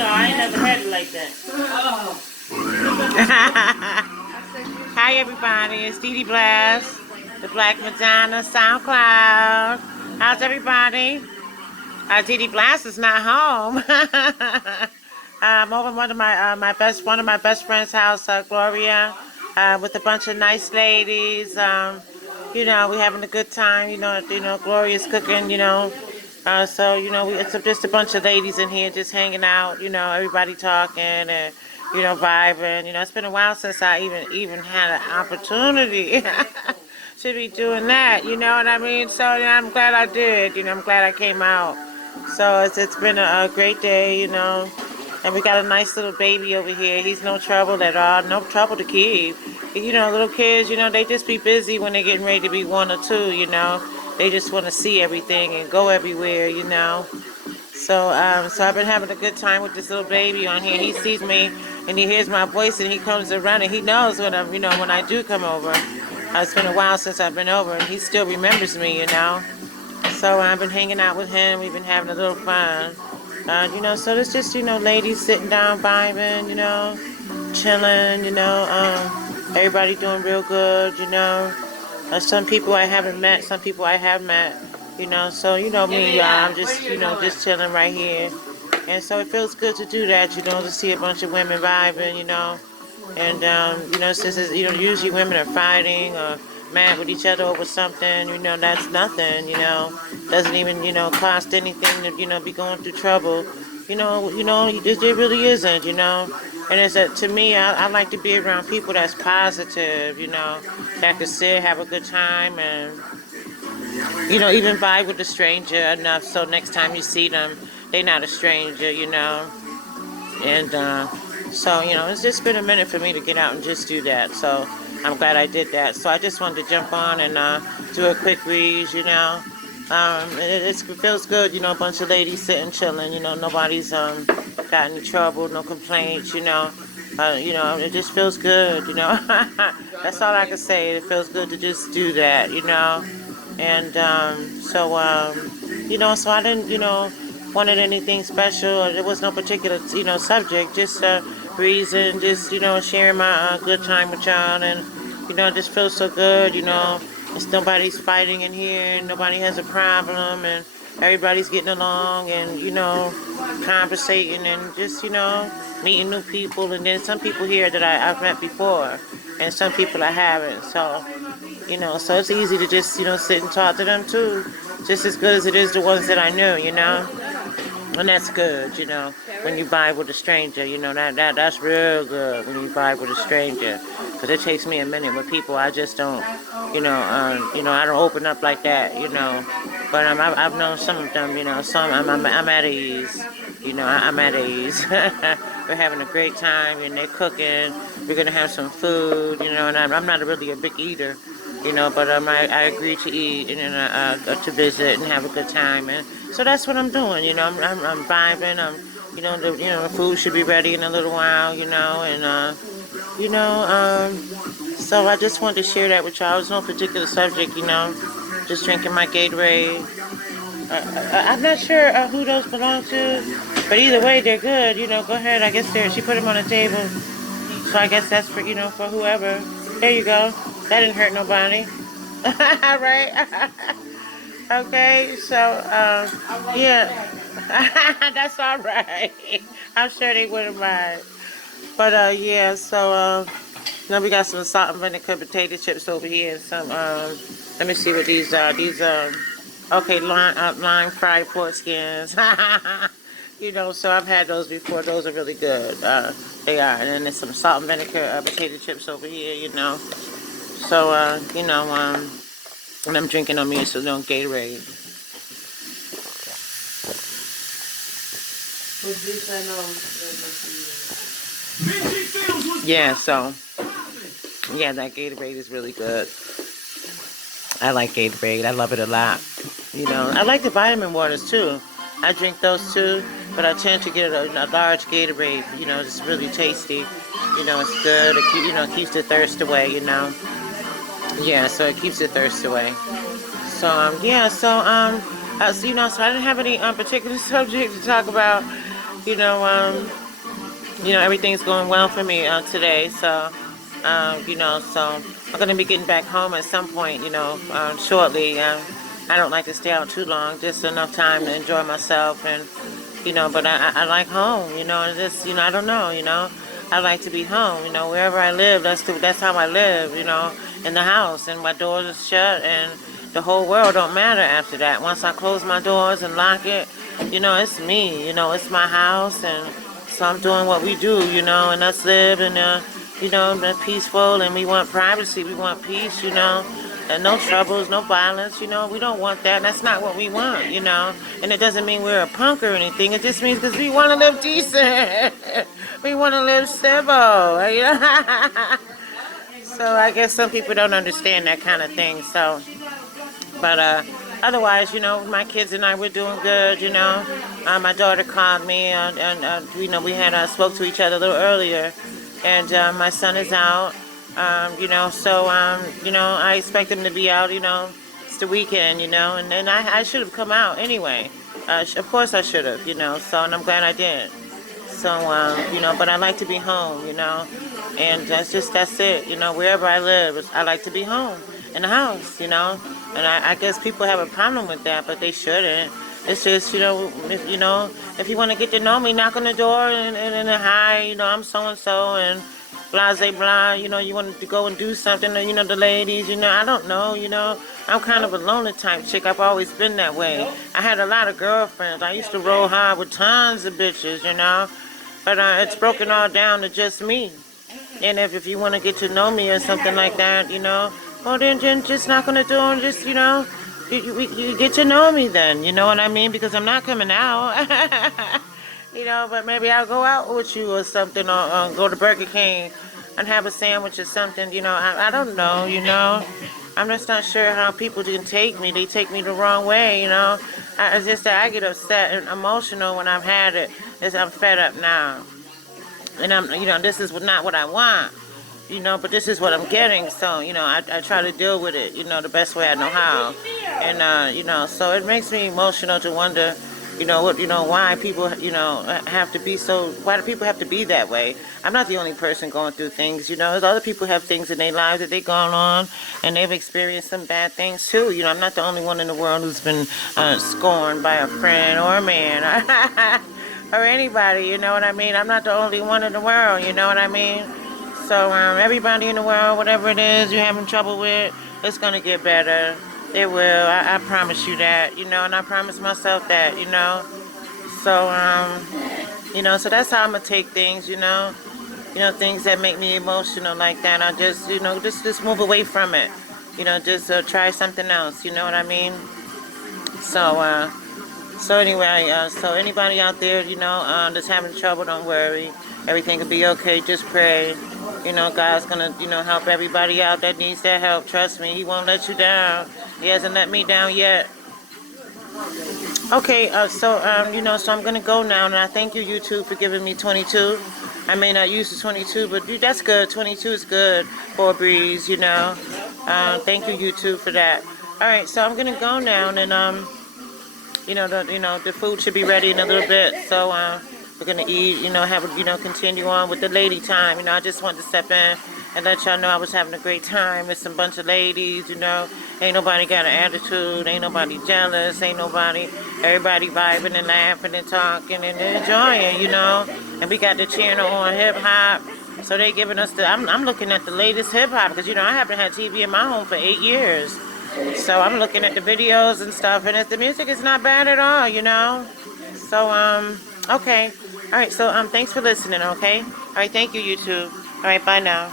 no, I ain't never had it like that. Hi everybody, it's Dee Dee Blast, the Black Madonna SoundCloud. How's everybody? Dee Dee Blast is not home. I'm over one of my best friend's house, Gloria, with a bunch of nice ladies. You know, we having a good time. You know, Gloria's cooking. You know, so you know, it's just a bunch of ladies in here just hanging out. You know, everybody talking and you know, vibing. You know, it's been a while since I even had an opportunity to be doing that. You know what I mean? So yeah, I'm glad I did. You know, I'm glad I came out. So it's been a great day. You know. And we got a nice little baby over here. He's no trouble at all. No trouble to keep. You know, little kids, you know, they just be busy when they're getting ready to be 1 or 2, you know. They just want to see everything and go everywhere, you know. So so I've been having a good time with this little baby on here. He sees me and he hears my voice and he comes around and he knows when I'm, you know, when I do come over. It's been a while since I've been over and he still remembers me, you know. So I've been hanging out with him. We've been having a little fun. You know, so it's just, you know, ladies sitting down, vibing, you know, chilling, you know, everybody doing real good, you know. Some people I haven't met, some people I have met, you know, so, you know me, y'all, I'm just, you know, just chilling right here. And so it feels good to do that, you know, to see a bunch of women vibing, you know. And, you know, since, you know, usually women are fighting or mad with each other over something, you know, that's nothing, you know. Doesn't even, you know, cost anything to, you know, be going through trouble. You know, it really isn't, you know. And it's to me, I like to be around people that's positive, you know, that can sit, have a good time, and, you know, even vibe with a stranger enough so next time you see them, they're not a stranger, you know. And so, you know, it's just been a minute for me to get out and just do that. So I'm glad I did that. So I just wanted to jump on and do a quick read, you know. It feels good, you know, a bunch of ladies sitting, chilling, you know, nobody's got any trouble, no complaints, you know. You know, it just feels good, you know. That's all I can say. It feels good to just do that, you know. And you know, so I didn't, you know, wanted anything special, or there was no particular, you know, subject, just reason, just, you know, sharing my good time with y'all, and, you know, it just feels so good, you know. It's nobody's fighting in here, and nobody has a problem, and everybody's getting along, and, you know, conversating, and just, you know, meeting new people, and then some people here that I've met before, and some people I haven't, so, you know, so it's easy to just, you know, sit and talk to them too, just as good as it is the ones that I knew, you know. And that's good, you know, when you vibe with a stranger, you know, that's real good when you vibe with a stranger. Because it takes me a minute with people, I just don't, you know, I don't open up like that, you know. But I've known some of them, you know, some I'm at ease, you know, I'm at ease. We're having a great time and they're cooking. We're going to have some food, you know, and I'm not really a big eater, you know, but I agree to eat and to visit and have a good time, and so that's what I'm doing, you know. I'm vibing. You know, the food should be ready in a little while, you know, and you know, so I just wanted to share that with y'all. There's no particular subject, you know. Just drinking my Gatorade. I'm not sure who those belong to, but either way, they're good. You know, go ahead. I guess she put them on the table, so I guess that's for, you know, for whoever. There you go. That didn't hurt nobody. Right? Okay, so, yeah. That's all right. I'm sure they wouldn't mind. But, yeah, so, now we got some salt and vinegar potato chips over here. And some, let me see what these are. These, okay, lime fried pork skins. You know, so I've had those before. Those are really good. They are. And then there's some salt and vinegar potato chips over here, you know. So, you know, and I'm drinking on me, so no Gatorade. Yeah, so, yeah, that Gatorade is really good. I like Gatorade. I love it a lot. You know, I like the vitamin waters, too. I drink those, too, but I tend to get a large Gatorade. You know, it's really tasty. You know, it's good. It, you know, keeps the thirst away, you know. Yeah, so it keeps the thirst away. So, yeah, so, you know, so I didn't have any particular subject to talk about. you know, everything's going well for me today. So, so I'm gonna be getting back home at some point, shortly. I don't like to stay out too long, just enough time to enjoy myself, and but I like home, and just I don't know, I like to be home, wherever I live. That's how I live, in the house, and my doors are shut, and the whole world don't matter after that. Once I close my doors and lock it, it's me, it's my house, and so I'm doing what we do, and us live in peaceful, and we want privacy, we want peace, and no troubles, no violence, we don't want that. That's not what we want, and it doesn't mean we're a punk or anything. It just means because we want to live decent. We want to live civil, So I guess some people don't understand that kind of thing, so, but, otherwise, my kids and I, we're doing good, my daughter called me, and we had spoke to each other a little earlier, and my son is out, so, I expect him to be out, it's the weekend, and I should have come out anyway. Of course I should have, so, and I'm glad I did. So, but I like to be home, and that's it, wherever I live, I like to be home, in the house, and I guess people have a problem with that, but they shouldn't. It's just, if you want to get to know me, knock on the door and hi, I'm so-and-so, and blah, blah, blah, you want to go and do something, the ladies, I don't know, I'm kind of a lonely type chick. I've always been that way. I had a lot of girlfriends. I used to roll hard with tons of bitches, but it's broken all down to just me. And if you want to get to know me or something like that, well, then just knock on the door and just, you get to know me then, you know what I mean? Because I'm not coming out, but maybe I'll go out with you or something, or go to Burger King and have a sandwich or something, I don't know, I'm just not sure how people can take me. They take me the wrong way, It's just that I get upset and emotional when I've had it. I'm fed up now. And this is not what I want, but this is what I'm getting. So, I try to deal with it, the best way I know how. And, so it makes me emotional to wonder, why people, have to be why do people have to be that way? I'm not the only person going through things, There's other people have things in their lives that they've gone on, and they've experienced some bad things too. I'm not the only one in the world who's been scorned by a friend or a man. Or anybody, you know what I mean? I'm not the only one in the world, you know what I mean? So, everybody in the world, whatever it is you're having trouble with, it's going to get better. It will. I promise you that, and I promise myself that, So, so that's how I'm going to take things, things that make me emotional like that. I just, just move away from it. Just try something else, you know what I mean? So anyway, so anybody out there, that's having trouble, don't worry. Everything will be okay. Just pray. God's going to, help everybody out that needs that help. Trust me, He won't let you down. He hasn't let me down yet. Okay, so I'm going to go now, and I thank you, YouTube, for giving me 22. I may not use the 22, but that's good. 22 is good for a breeze, Thank you, YouTube, for that. All right, so I'm going to go now, and, the food should be ready in a little bit, so we're gonna eat, continue on with the lady time. I just wanted to step in and let y'all know I was having a great time with some bunch of ladies. Ain't nobody got an attitude, ain't nobody jealous, everybody vibing and laughing and talking and enjoying, And we got the channel on hip hop, so they giving us I'm looking at the latest hip hop because I haven't had TV in my home for 8 years. So I'm looking at the videos and stuff, and the music is not bad at all, So, okay. All right, so thanks for listening, okay? All right, thank you, YouTube. All right, bye now.